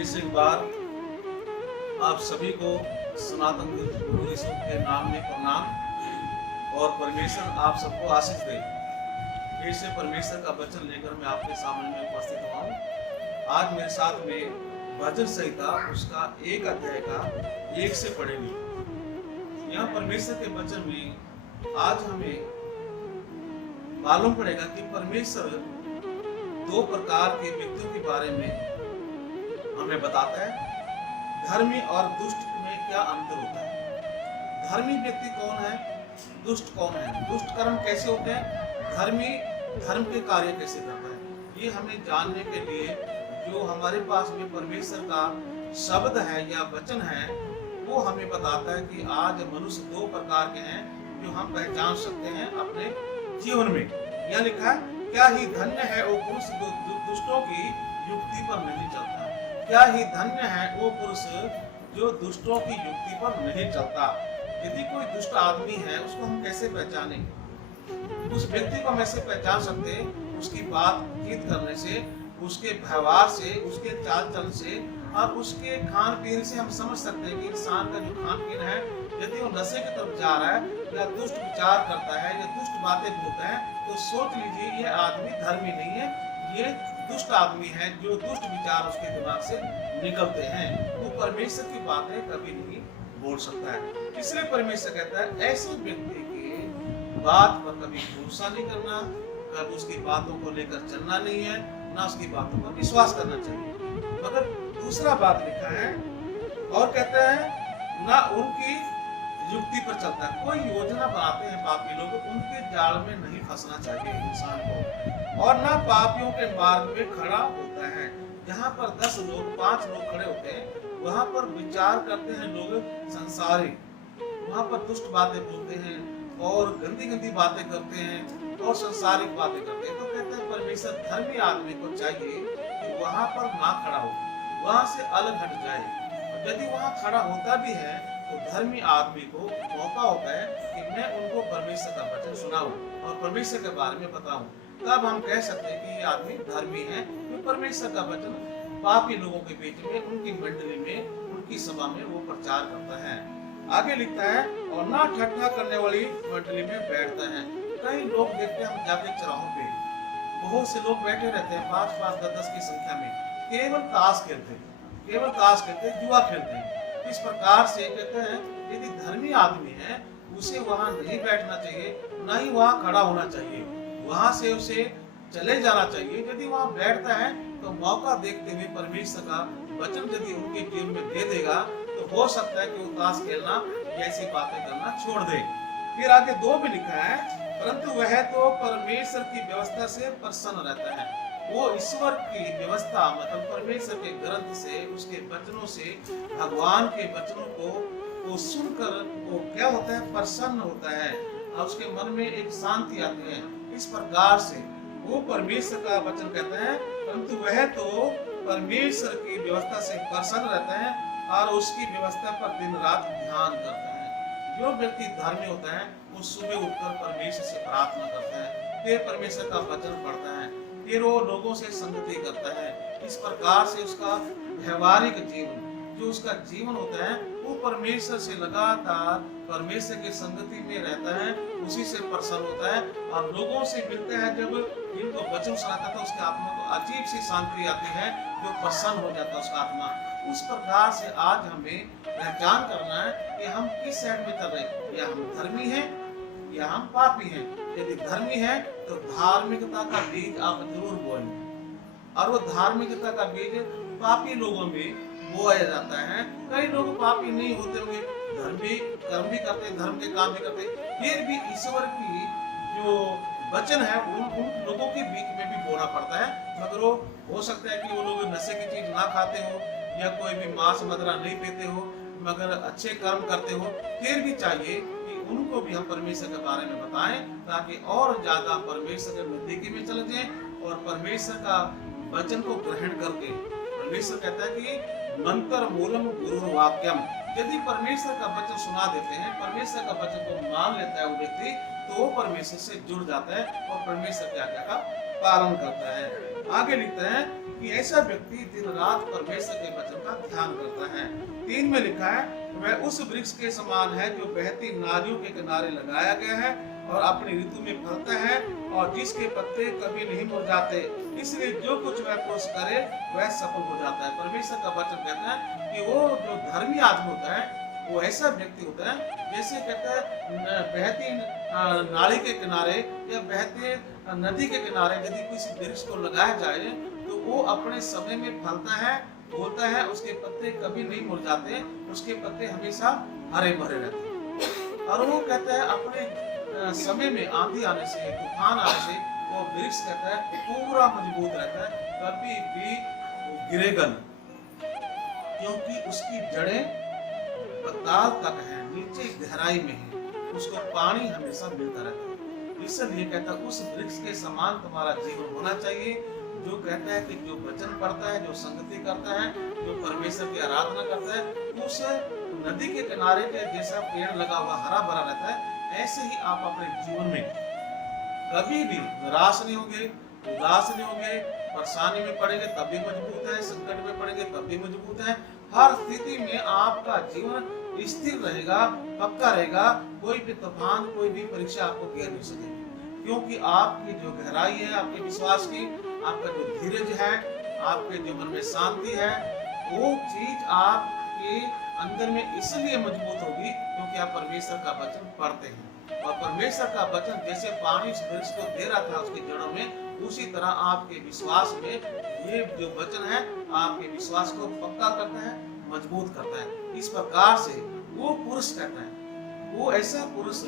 फिर से एक बार आप सभी को सनातन गुरु यीशु के नाम में प्रणाम और परमेश्वर आप सबको आशीष दे। फिर से परमेश्वर का वचन लेकर मैं आपके सामने में उपस्थित हुआ हूँ। आज मेरे साथ में भजन संहिता उसका 1 अध्याय का 1 से पढ़ेंगे। यहाँ परमेश्वर के वचन में आज हमें मालूम पड़ेगा कि परमेश्वर 2 प्रकार के व्यक्तियों के बारे में हमें बताता है। धर्मी और दुष्ट में क्या अंतर होता है, धर्मी व्यक्ति कौन है, दुष्ट कौन है, दुष्ट कर्म कैसे होते हैं, धर्मी धर्म के कार्य कैसे करता है। ये हमें जानने के लिए जो हमारे पास में परमेश्वर का शब्द है या वचन है वो हमें बताता है कि आज मनुष्य 2 प्रकार के हैं जो हम पहचान सकते हैं अपने जीवन में। यह लिखा है, क्या ही धन्य है वो पुरुष जो दुष्टों की युक्ति पर नहीं चलता, क्या ही धन्य है वो पुरुष जो दुष्टों की युक्ति पर नहीं चलता। यदि कोई दुष्ट आदमी है उसको हम कैसे पहचानेंगे? उस व्यक्ति को हम ऐसे पहचान सकते हैं उसकी बातचीत करने से, उसके व्यवहार से, उसके चाल चलन से और उसके खान पीन से हम समझ सकते हैं कि इंसान का जो खान पीन है, यदि वो नशे की तरफ जा रहा है या दुष्ट विचार करता है या दुष्ट बातें बोलता है तो सोच लीजिए ये आदमी धर्मी नहीं है, ये दुष्ट आदमी है जो दुष्ट विचार उसके दिमाग से निकलते हैं। वो परमेश्वर की बातें कभी नहीं बोल सकता है। इसलिए परमेश्वर कहता है ऐसे व्यक्ति की बात पर कभी भरोसा नहीं करना, कभी उसकी बातों को लेकर चलना नहीं है, ना उसकी बातों पर विश्वास करना चाहिए। मगर दूसरा बात लिखा है और कहता है ना उनकी युक्ति पर चलता है। कोई योजना बनाते हैं पापी लोग, उनके जाल में नहीं फंसना चाहिए इंसान को, और ना पापियों के मार्ग में खड़ा होता है। जहाँ पर 10 लोग 5 लोग खड़े होते हैं वहाँ पर विचार करते हैं लोग संसारिक, वहाँ पर दुष्ट बातें बोलते हैं और गंदी गंदी बातें करते हैं और संसारिक बातें करते हैं। तो कहते हैं परमेश्वर धर्मी आदमी को चाहिए कि वहाँ पर ना खड़ा हो, वहाँ से अलग हट जाए। और यदि वहाँ खड़ा होता भी है तो धर्मी आदमी को मौका होता है कि मैं उनको परमेश्वर का वचन सुनाऊं और परमेश्वर के बारे में बताऊं। तब हम कह सकते हैं कि ये आदमी धर्मी है, तो परमेश्वर का वचन पापी लोगों के बीच में, उनकी मंडली में, उनकी सभा में वो प्रचार करता है। आगे लिखता है और ना ठट्ठा करने वाली मंडली में बैठता है। कई लोग देखते हैं हम जाके चौराहों पे बहुत से लोग बैठे रहते हैं 5-5, 10-10 की संख्या में, केवल ताश खेलते हैं, जुआ खेलते हैं। इस प्रकार से कहते हैं यदि धर्मी आदमी है उसे वहां नहीं बैठना चाहिए, ना ही वहां खड़ा होना चाहिए, वहां से उसे चले जाना चाहिए। यदि वहां बैठता है तो मौका देखते हुए परमेश्वर का वचन यदि उनके जीवन में दे देगा तो हो सकता है कि वो ताश खेलना ऐसी बातें करना छोड़ दे। फिर आगे 2 भी लिखा है, परंतु वह तो परमेश्वर की व्यवस्था से प्रसन्न रहता है। वो ईश्वर की व्यवस्था मतलब परमेश्वर के ग्रंथ से, उसके वचनों से, भगवान के वचनों को सुनकर वो क्या होता है, प्रसन्न होता है और उसके मन में एक शांति आती है। इस प्रकार से वो परमेश्वर का वचन कहते हैं, परंतु वह तो परमेश्वर की व्यवस्था से प्रसन्न रहता है और उसकी व्यवस्था पर दिन रात ध्यान करता है। जो व्यक्ति धर्मी होता है वो सुबह उठकर परमेश्वर से प्रार्थना करता है, फिर परमेश्वर का वचन पढ़ता है, फिर वो लोगों से संगति करता है। इस प्रकार से उसका व्यवहारिक जीवन जो उसका जीवन होता है वो परमेश्वर से लगातार परमेश्वर की संगति में रहता है, उसी से प्रसन्न होता है और लोगों से मिलता है। जब इनको वचन सुनाता है तो उसकी आत्मा को अजीब सी शांति आती है, जो प्रसन्न हो जाता है उसका आत्मा। उस प्रकार से आज हमें पहचान करना है कि हम किस साइड में चल रहे हैं, या हम धर्मी हैं या हम पापी हैं। यदि धर्मी है तो धार्मिकता का बीज आप जरूर बोएं, और वो धार्मिकता का बीज पापी लोगों में बोया जाता है। कई लोग पापी नहीं होते हुए धर्मी कर्म भी करते, धर्म के काम भी करते, फिर भी ईश्वर की जो वचन है उन लोगों के बीच में भी बोना पड़ता है। मगर वो हो सकता है कि वो लोग नशे की चीज ना खाते हो या कोई भी मांस मदिरा नहीं पीते हो, मगर अच्छे कर्म करते हो, फिर भी चाहिए उनको भी हम परमेश्वर के बारे में बताएं ताकि और ज्यादा परमेश्वर के नजदीकी में चले जाएं और परमेश्वर का वचन को ग्रहण करके। परमेश्वर कहता है कि मंत्र मूलम गुरु वाक्यम, यदि परमेश्वर का वचन सुना देते हैं, परमेश्वर का वचन को मान लेता है वो व्यक्ति, तो वो परमेश्वर से जुड़ जाता है और परमेश्वर की आज्ञा का पालन करता है। आगे लिखते हैं कि ऐसा व्यक्ति दिन रात परमेश्वर के वचन का ध्यान करता है। 3 में लिखा है, वह उस वृक्ष के समान है जो बहती नालियों के किनारे लगाया गया है और अपनी ऋतु में फलता है और जिसके पत्ते कभी नहीं मुरझाते। इसलिए जो कुछ वह पुरुष करे वह सफल हो जाता है। परमेश्वर का वचन कहता है कि वो जो धर्मी आदमी होता है वो ऐसा व्यक्ति होता है जैसे कहता है बहती नाली के किनारे या बहते नदी के किनारे यदि किसी वृक्ष को लगाया जाए तो वो अपने समय में फलता है, बोलता है, उसके पत्ते कभी नहीं मुरझाते, उसके पत्ते हमेशा हरे भरे रहते हैं। और वो कहता है अपने समय में आंधी आने से, तूफान आने से वो वृक्ष कहता है पूरा मजबूत रहता है, कभी भी गिरेगा नहीं, क्योंकि उसकी जड़ें पाताल तक है, नीचे गहराई में है, उसको पानी हमेशा मिलता रहता है। इसलिए कहता है उस वृक्ष के समान तुम्हारा जीवन होना चाहिए, जो कहता है कि जो वचन पढ़ता है, जो संगति करता है, जो परमेश्वर की आराधना करता है, उस नदी के किनारे के जैसा पेड़ लगा हुआ हरा भरा रहता है। ऐसे ही आप अपने जीवन में कभी भी निराश नहीं होंगे, उदास नहीं होंगे, परेशानी में पड़ेंगे तब भी मजबूत है, संकट में पड़ेंगे तब भी मजबूत है। हर स्थिति में आपका जीवन स्थिर रहेगा, पक्का रहेगा, कोई भी तूफान, कोई भी परीक्षा आपको घेर नहीं सकेगी, क्योंकि आपकी जो गहराई है आपके विश्वास की, आपका जो धीरज है, आपके जो मन में शांति है, वो चीज आपके अंदर में इसलिए मजबूत होगी क्योंकि आप परमेश्वर का वचन पढ़ते हैं। और परमेश्वर का वचन जैसे पानी इस वृक्ष को दे रहा था उसकी जड़ों में, उसी तरह आपके विश्वास में ये जो वचन है आपके विश्वास को पक्का करता है, मजबूत करता है। इस प्रकार से वो पुरुष कहता है, वो ऐसा पुरुष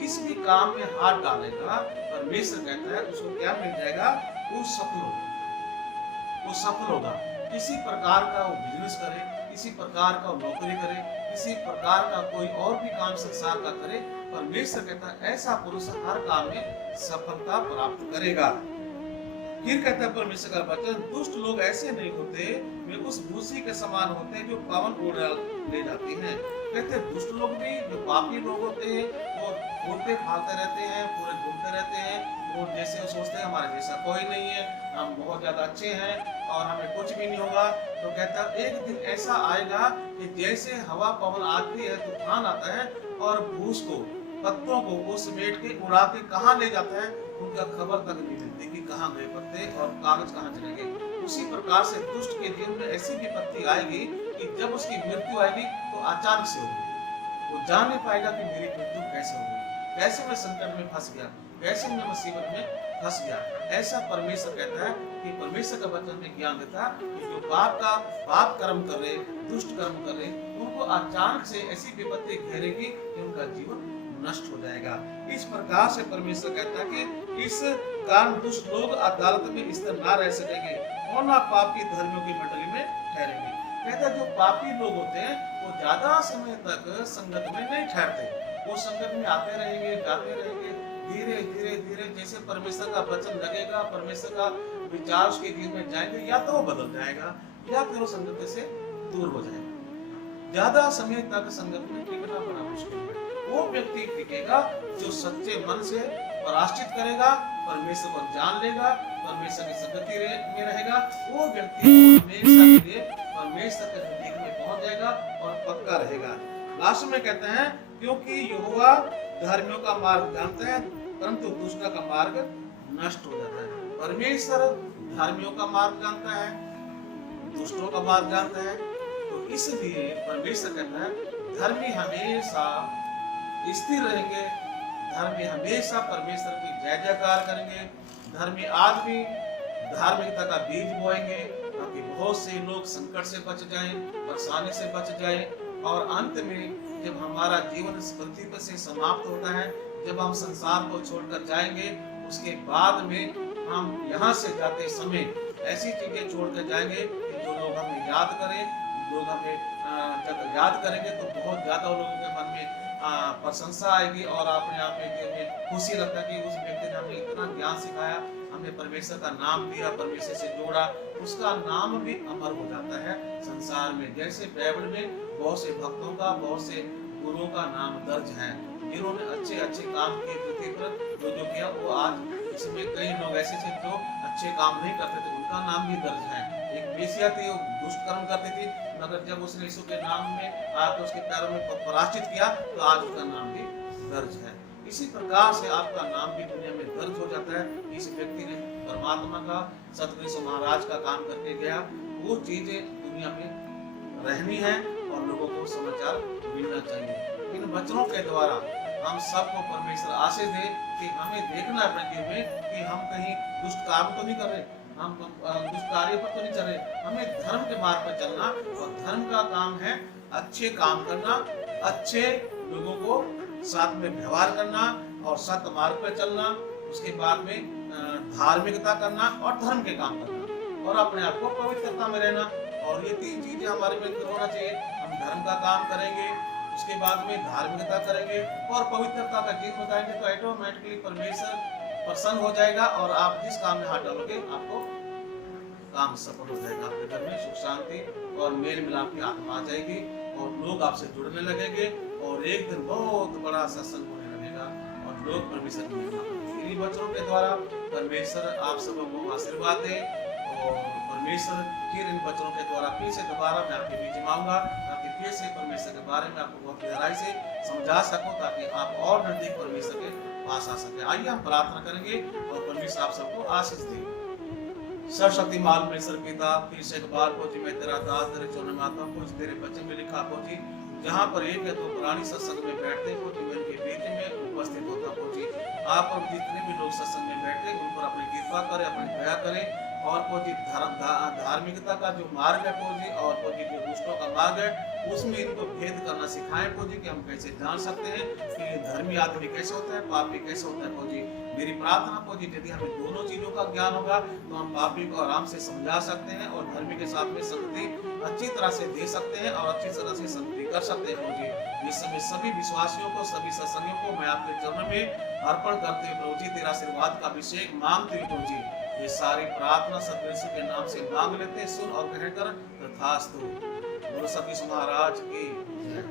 किसी भी काम में हाथ डालेगा, परमेश्वर कहता है उसको क्या मिल जाएगा, वो सफल होगा, वो सफल होगा। किसी प्रकार का वो बिजनेस करे, किसी प्रकार का नौकरी करे, किसी प्रकार का कोई और भी काम संसार का करे, परमेश्वर कहता है ऐसा पुरुष हर काम में सफलता प्राप्त करेगा। फिर कहता है परमेश्वर का वचन, दुष्ट लोग ऐसे नहीं होते, वे उस भूसी के समान होते हैं जो पवन उड़ा ले जाती हैं। कहते हैं दुष्ट लोग भी, जो पापी लोग होते हैं, वो घूमते फालते रहते हैं, पूरे घूमते रहते हैं, वो जैसे सोचते हैं हमारे जैसा कोई नहीं है, हम बहुत ज्यादा अच्छे हैं और हमें कुछ भी नहीं होगा। तो कहता है एक दिन ऐसा आएगा कि जैसे हवा पवन आती है, तूफान आता है और भूस को, पत्तों को वो समेट के उड़ा के कहाँ ले जाता है, उनका खबर तक नहीं मिलती कि कहाँ गए पत्ते और कागज कहाँ चले गए। उसी प्रकार से दुष्ट के जीवन में ऐसी विपत्ति आएगी कि जब उसकी मृत्यु आएगी तो अचानक से होगी, वो जान नहीं पाएगा कि मेरी मृत्यु कैसे होगी, कैसे मैं संकट में फंस गया, कैसे मैं मुसीबत में फंस गया। ऐसा परमेश्वर कहता है कि परमेश्वर का वचन में ज्ञान देता है कि जो पाप कर्म कर रहे, दुष्ट कर्म कर रहे, उनको अचानक से ऐसी विपत्ति घेरेगी कि उनका जीवन नष्ट हो जाएगा। इस प्रकार से परमेश्वर कहता है कि इस कारण दुष्ट लोग अदालत में स्थिर ना रह सकेंगे और ना पापी धर्मियों की मंडली में ठहरेंगे। कहता है जो पापी लोग होते हैं वो ज्यादा समय तक संगत में नहीं ठहरते, वो संगत में आते रहेंगे, जाते रहेंगे, धीरे धीरे धीरे जैसे परमेश्वर का वचन लगेगा, परमेश्वर का विचार उसके जीवन में जाएंगे, या तो वो बदल जाएगा या फिर वो संगत से दूर हो जाएगा। ज्यादा समय तक संगत में टिकना बड़ा मुश्किल है। वो व्यक्ति टिकेगा जो सच्चे मन से प्रायश्चित करेगा, परमेश्वर को जान लेगा, परमेश्वर की संगति में रहेगा, वो व्यक्ति हमेशा के लिए परमेश्वर के नजदीक में पहुंच जाएगा और पक्का रहेगा। लास्ट में कहते हैं क्योंकि यहोवा धर्मियों का मार्ग जानता है परंतु दुष्टों का मार्ग नष्ट हो जाता है। परमेश्वर धर्मियों का मार्ग जानता है, दुष्टों का मार्ग जानता है, तो इसलिए परमेश्वर कहता है धर्मी हमेशा स्थिर रहेंगे, धर्मी हमेशा परमेश्वर की जय जयकार करेंगे, धर्मी आदमी धार्मिकता का बीज बोएंगे ताकि बहुत से लोग संकट से बच जाएं, परेशानी से बच जाएं, और अंत में जब हमारा जीवन इस पृथ्वी पर से समाप्त होता है, जब हम संसार को छोड़कर जाएंगे, उसके बाद में हम यहाँ से जाते समय ऐसी चीजें छोड़कर जाएंगे कि जो लोग हमें याद करें, लोग हमें जब याद करेंगे तो बहुत ज्यादा लोगों के मन में प्रशंसा आएगी और अपने आप में खुशी लगता है कि उस व्यक्ति ने हमें इतना ज्ञान सिखाया, हमें परमेश्वर का नाम दिया, परमेश्वर से जोड़ा, उसका नाम भी अमर हो जाता है संसार में। जैसे बाइबल में बहुत से भक्तों का, बहुत से गुरुओं का नाम दर्ज है जिन्होंने अच्छे अच्छे काम किए पृथ्वी पर, जो किया, वो आज इसमें कई लोग ऐसे थे जो अच्छे काम नहीं करते थे उनका नाम भी दर्ज है। एक वेश्या थी, वो दुष्ट कर्म करती थी, मगर जब उसने यीशु के नाम में आकर उसके पैरों में पराश्चित किया तो आज उसका नाम भी दर्ज है। इसी प्रकार से आपका नाम भी दुनिया में दर्ज हो जाता है। इस व्यक्ति ने परमात्मा का, सतगुरु यीशु महाराज का काम करके गया, वो चीजें दुनिया में रहनी है और लोगों को समाचार मिलना चाहिए। इन वचनों के द्वारा हम सबको परमेश्वर आशीष दे कि हमें देखना है अपने जीवन में कि हम कहीं दुष्ट काम तो नहीं कर रहे, हम दुष्ट कार्य पर तो नहीं चल रहे। हमें धर्म के मार्ग पर चलना, और धर्म का काम है अच्छे काम करना, अच्छे लोगों को साथ में व्यवहार करना और सत्य मार्ग पर चलना, उसके बाद में धार्मिकता करना और धर्म के काम करना और अपने आप को पवित्रता में रहना। और ये तीन चीजें हमारे में होना चाहिए। हम धर्म का काम करेंगे, उसके बाद में धार्मिकता करेंगे और पवित्रता का गीत बताएंगे तो ऑटोमेटिकली परमेश्वर प्रसन्न हो जाएगा और आप जिस काम में हाथ डालोगे आपको काम सफल हो जाएगा। आपके घर में सुख शांति और मेल मिलाप की आत्मा आ जाएगी और लोग आपसे जुड़ने लगेंगे और एक दिन बहुत बड़ा सत्संग होने लगेगा और लोग परमेश्वर की इन्हीं वचनों के द्वारा परमेश्वर आप सबको आशीर्वाद दे। और परमेश्वर फिर इन वचनों के द्वारा फिर से दोबारा मैं आपके बीच में आऊंगा ताकि फिर से परमेश्वर के बारे में आपको बहुत गहराई से समझा सकूं, ताकि आप और नजदीक परमेश्वर के पास आ सके। आइए हम प्रार्थना करेंगे और परमेश्वर आप सबको आशीष दे। सर्वशक्तिमान परमेश्वर पिता, फिर से एक बार पहुंची मैं तेरा दास तेरे चरणों में आता हूं। कुछ तेरे वचन में लिखा पहुंची, जहाँ पर एक या दो प्राणी सत्संग में बैठते पहुंची मैं उनके बीच में उपस्थित होता पहुंची। आप और जितने भी लोग सत्संग में बैठे उन पर अपनी कृपा करें, अपनी दया करें और पहुंची धार्मिकता का जो मार्ग है पहुंची और पहुंची जो दुष्टों का मार्ग है उसमें इनको भेद करना सिखाएं पहुंची कि हम कैसे जान सकते हैं कि धर्मी आदमी कैसे होता है, पापी कैसे होता है पहुंची। मेरी प्रार्थना पहुंची यदि हमें दोनों चीजों का ज्ञान होगा तो हम पापी को आराम से समझा सकते हैं और धर्मी के साथ में संगति अच्छी तरह से दे सकते हैं और अच्छी तरह से संगति कर सकते हैं पहुंची। इस समय सभी विश्वासियों को, सभी सत्संगियों को मैं आपके चरणों में अर्पण करते हुए प्रभु जी तेरा आशीर्वाद का अभिषेक मांगते हुए प्रभु जी ये सारी प्रार्थना सतगुरु यीशु के नाम से मांग लेते, सुन और कहकर तथास्तु। गुरु सतीश महाराज की जय।